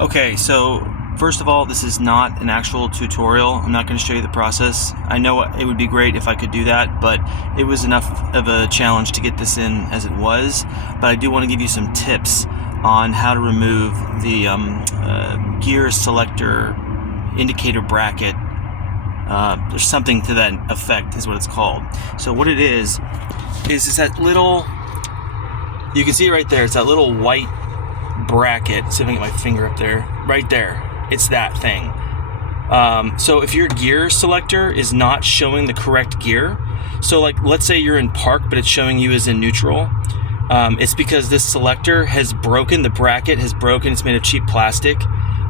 Okay, so first of all, this is not an actual tutorial. I'm not going to show you the process. I know it would be great if I could do that, but it was enough of a challenge to get this in as it was. But I do want to give you some tips on how to remove the gear selector indicator bracket. There's something to that effect is what it's called. So what it is that little, you can see it right there, it's that little white bracket. Let's see if I can get my finger up there. Right there. It's that thing. So if your gear selector is not showing the correct gear, so like let's say you're in park but it's showing you as in neutral, it's because this selector has broken, the bracket has broken, it's made of cheap plastic.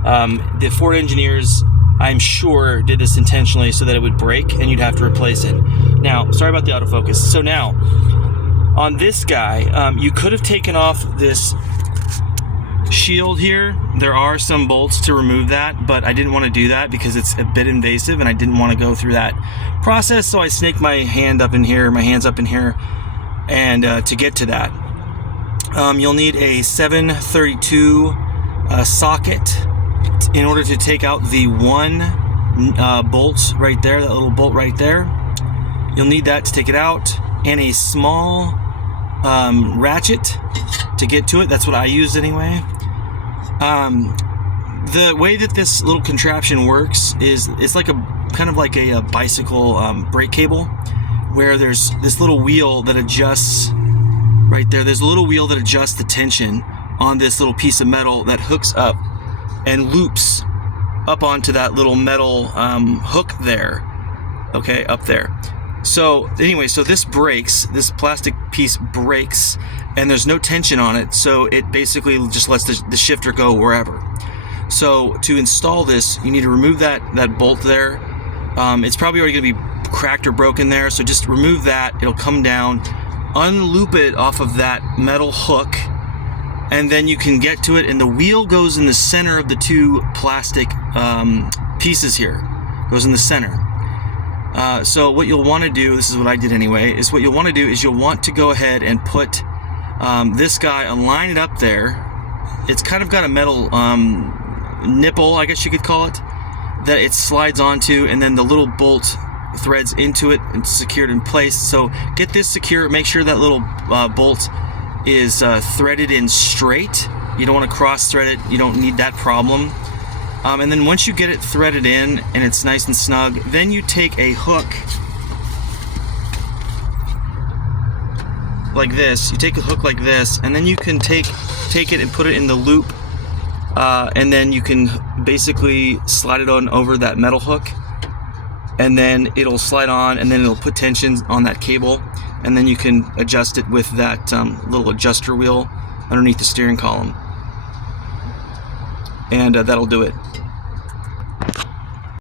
The Ford engineers, I'm sure, did this intentionally so that it would break and you'd have to replace it. Now, sorry about the autofocus. So now, on this guy, you could have taken off this shield here. There are some bolts to remove that, but I didn't want to do that because it's a bit invasive and I didn't want to go through that process, so I snaked my hands up in here, and to get to that. You'll need a 732 socket in order to take out the one bolt right there, that little bolt right there. You'll need that to take it out, and a small ratchet to get to it. That's what I used anyway. The way that this little contraption works is it's like kind of like a bicycle brake cable, where there's this little wheel that adjusts right there. There's a little wheel that adjusts the tension on this little piece of metal that hooks up and loops up onto that little metal hook there. Okay, up there. So anyway, so this breaks, this plastic piece breaks, and there's no tension on it, so it basically just lets the shifter go wherever. So to install this, you need to remove that bolt there. It's probably already going to be cracked or broken there, so just remove that. It'll come down, unloop it off of that metal hook, and then you can get to it, and the wheel goes in the center of the two plastic pieces here. Goes in the center. So what you'll want to do, this is what I did anyway, is what you'll want to do is you'll want to go ahead and put this guy, align it up there. It's kind of got a metal nipple, I guess you could call it, that it slides onto, and then the little bolt threads into it and secured in place. So get this secure, make sure that little bolt is threaded in straight. You don't want to cross thread it, you don't need that problem. And then once you get it threaded in and it's nice and snug, then you take a hook like this. You take a hook like this, and then you can take it and put it in the loop, and then you can basically slide it on over that metal hook, and then it'll slide on, and then it'll put tension on that cable, and then you can adjust it with that little adjuster wheel underneath the steering column, and that'll do it.